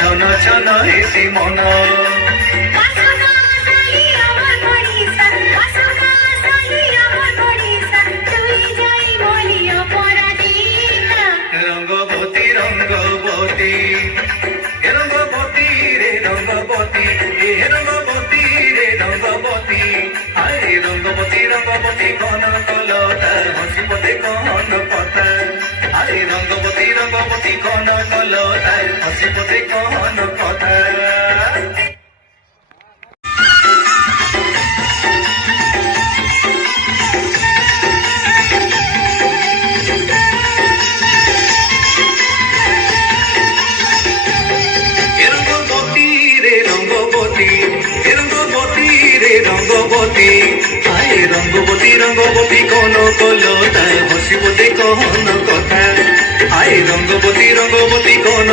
ছন ছন হেসে মন রঙ্গবতী রঙ্গবতী রঙ্গবতী রে রঙ্গবতী রঙ্গবতী রে রঙ্গবতী আরে রঙ্গবতী রঙ্গবতী কোন কলতা হসি পদে কোন কথা আরে রঙ্গবতী রঙ্গবতী কোন কলতা হসি পদে কোন কথা রঙ্গবতী আয় রঙ্গবতী রঙ্গবতী কোন কলতা হসিব দে কোন কথা আয় রঙ্গবতী রঙ্গবতী কোন